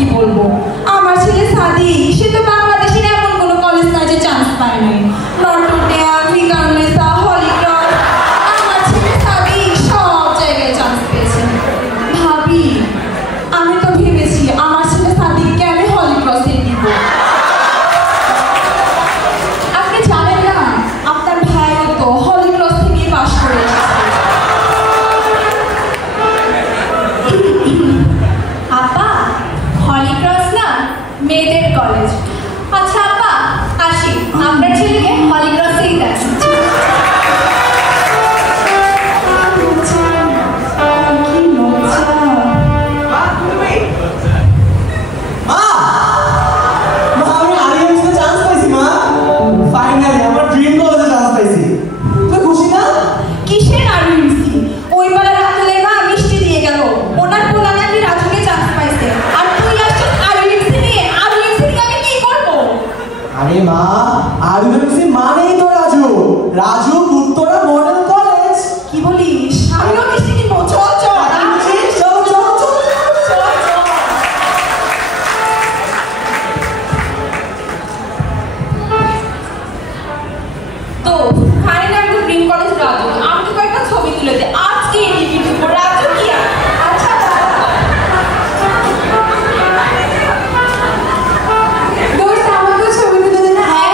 কি বলবো, আমার ছেলে সাদিক সে তো বাংলাদেশের এমন কোনো কলেজ না যে চান্স পায় নাই। নটরডেম, ভিকারুননিসা, হলি ক্রস, আমার ছেলে সাদিক সব জায়গায় চান্স পেয়েছে। ভাবি আমি তো ভেবেছি আমার ছেলে সাদিককে আমি হলি ক্রসে দিব। আপনি জানেন না আপনার ভাইও তো হলি ক্রস থেকে পাশ করে এসেছে। আপা হলি ক্রস না মেয়েদের কলেজ। আচ্ছা আপা আসি, আপনার ছেলেকে হলি ক্রসেই দেখাচ্ছি। Raju Uttara model college. কি বলিস? আমিও মিষ্টি কিনবো, চল চল। তো ফাইনাল আমি তো ড্রিম কলেজ রাজু, আমি তো কয়েকটা ছবি তুলে দে আজকে এডিট করবো। রাজু কি আচ্ছা দোস্ত আমাকে ছবি তুলে দে না। হ্যাঁ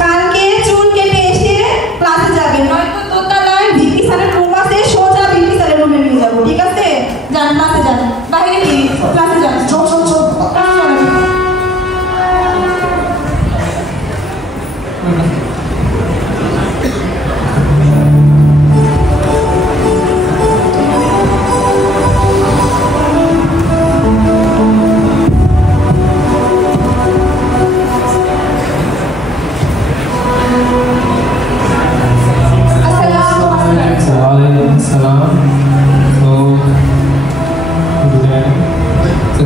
কালকে চুল কেটে এসে ক্লাসে যাবেন, নয়তো দোতলায় ভিপি স্যারের রুম আছে, সোজা ভিপি স্যারের রুমে নিয়ে যাবো। ঠিক আছে? যান ক্লাসে যান, বাইরে ক্লাসে যান। চল চল চল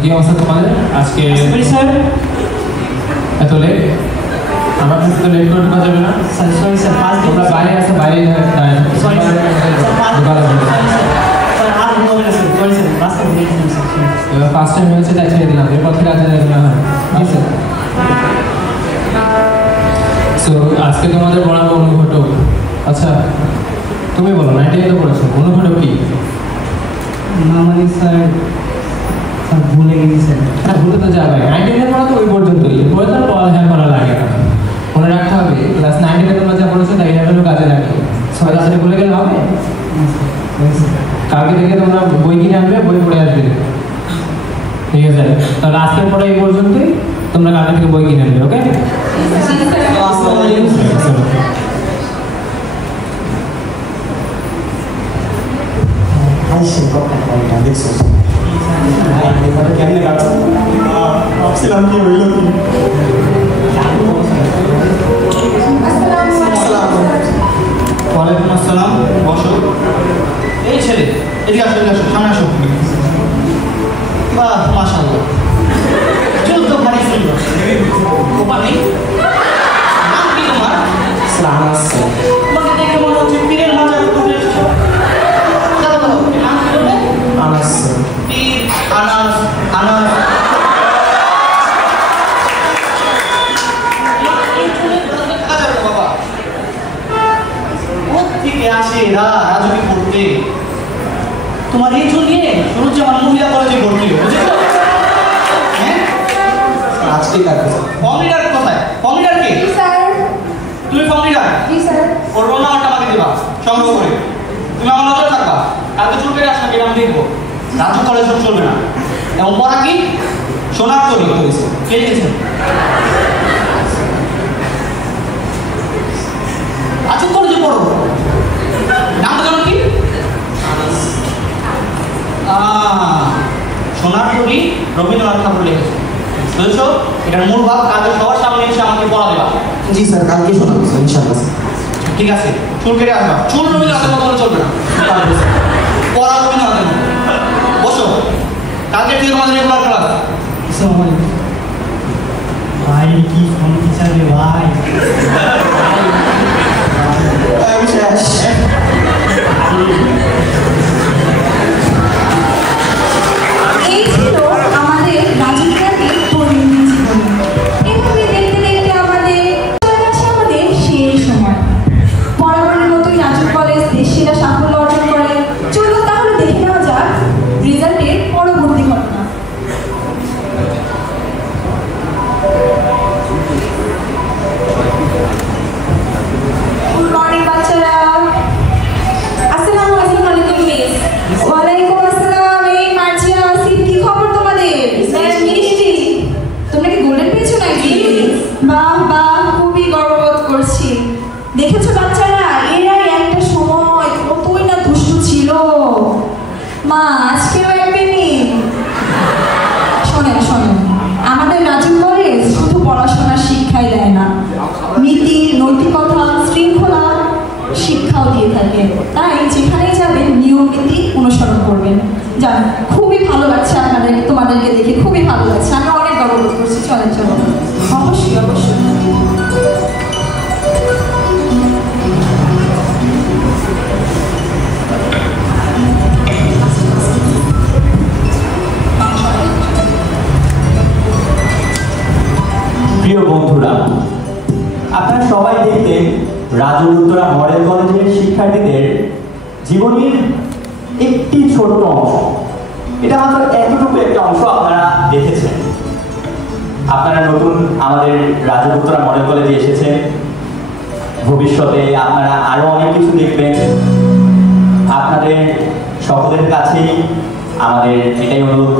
কি অবস্থা তোমাদের আজকে? স্যার এত লেট? আমার কাছে তো লেট করে ঢোকা যাবে না। সরি স্যার, তোমরা বাইরে আছে, বাইরে সরি স্যার, এবার ফার্স্ট টাইম হয়েছে তাই ছেড়ে দিলাম, এরপর থেকে আজকে না হয়। সো আজকে তোমাদের পড়াবো অনুঘটক। আচ্ছা তুমি বলো, 9 তো পড়েছো, অনুঘটক কি? আমাদের স্যার ভুলে গেছি। হ্যাঁ ভুলে তো যাবে, 9 পড়া তো ওই পর্যন্তই, এরপরে তো পড়ালেখা করা লাগে না। মনে রাখতে হবে ক্লাস 9 তোমরা যা পড়েছো তাই 11 কাজে লাগবে। সবাই আসলে ভুলে গেলে হবে? কালকে থেকে তোমরা বই কিনে আনবে, বই পড়ে আসবে। ঠিক আছে, তাহলে আজকের পরে এই পর্যন্তই, তোমরা কালকে থেকে বই কিনে আনবে। ওকে? কেমনে কাটছে বলছিলাম কি হইল কি? ওয়ালাইকুম আসসালাম, বসো। এই ছেলে, এদিকে আসো, এদিকে আসো, সামনে আসো। বাহ, মাশাআল্লাহ, চুল তো ভারী সুন্দর। কোপা নেই? নাম কি তোমার? তোমাকে দেখে মনে হচ্ছে পীরের মাজার ঘুরে এসেছো। দাও, দাও, নাম কি বলবে? পীর আনাস, আনাস। এই চুলে থাকা যাবে না বাবা। কোত্থেকে আসে এরা রাজুকে পড়তে? তোমার এই চুল নিয়ে সুরুজ্জামান মহিলা কলেজে ভর্তি হলো, বুঝেছো? হ্যাঁ, আজকে কাটবে ফর্ম লিডার কোথায়? ফর্ম লিডার কে? স্যার তুমি ফর্ম লিডার? জি স্যার ওর রোল নাম্বারটা আমাকে দিবা সংগ্রহ করে। তুমি আমার নজরে থাকবা, কালকে চুল কেটে আসবে কিনা আমি দেখবো। রাজু কলেজ চলবে না। এবং পড়া কি? সোনার তৈরি হয়েছে। কে লিখেছেন? রাজু কলেজে পড়ো, নামটা জানো কি? সোনার তৈরি রবীন্দ্রনাথ ঠাকুর লিখেছে, বুঝেছো? এটার মূল ভাব কালকে সবার সামনে এসে আমাকে পড়া দেবা। জি স্যার, কালকে শোনাবো স্যার, ইনশাআল্লাহ। ঠিক আছে, চুল কেটে আসবা। চুল রবীন্দ্রনাথের মতো হলে চলবে না, পড়া রবীন্দ্রনাথের মতো। বসো, কালকে থেকে তোমাদের রেগুলার ক্লাস। ভাই কি ফোন টিচারে ভাই আমি শেষ। এই ছিল আমাদের রাজীব গান্ধীর দৈনন্দিন জীবন। এভাবে দেখতে দেখতে আমাদের চলে আসে আমাদের সেই সময়। বরাবরের মতোই রাজীব কলেজ দেশসেরা সাফল্য অর্জন করে। চলুন তাহলে দেখে নেওয়া যাক রেজাল্টের পরবর্তী ঘটনা। গুড মর্নিং বাচ্চারা। আসসালামু আলাইকুম মিস। ওয়ালাইকুম আসসালাম। এই মার্জিয়া, আসিফ, কি খবর তোমাদের? স্যার মিষ্টি, তোমরা কি গোল্ডেন পেয়েছো নাকি? বাহ বাহ, খুবই গর্ববোধ করছি। দেখেছো বাচ্চারা, এরাই একটা সময় কতই না দুষ্টু ছিল। মা আজকেও এক মিনিট শোনেন শোনেন, আমাদের রাজীব কলেজ শুধু পড়াশোনার শিক্ষাই দেয় না, নীতি, নৈতিকতা, শৃঙ্খলা শিক্ষাও দিয়ে থাকে। তাই যেখানেই যাবেন নিয়ম নীতি অনুসরণ করবেন। যান, খুবই ভালো লাগছে তোমাদেরকে দেখে, খুবই ভালো লাগছে। আমি অনেক গর্ববোধ করছি। চলেন চলেন। অবশ্যই অবশ্যই। প্রিয় বন্ধুরা, আপনারা সবাই দেখলেন রাজু উত্তরা মডেল কলেজের শিক্ষার্থীদের জীবনের একটি ছোট্ট অংশ। এটা মাত্র এতটুকু একটা অংশ আপনারা দেখেছেন। আপনারা নতুন আমাদের রাজু উত্তরা মডেল কলেজে এসেছেন, ভবিষ্যতে আপনারা আরো অনেক কিছু দেখবেন। আপনাদের সকলের কাছেই আমাদের এটাই অনুরোধ।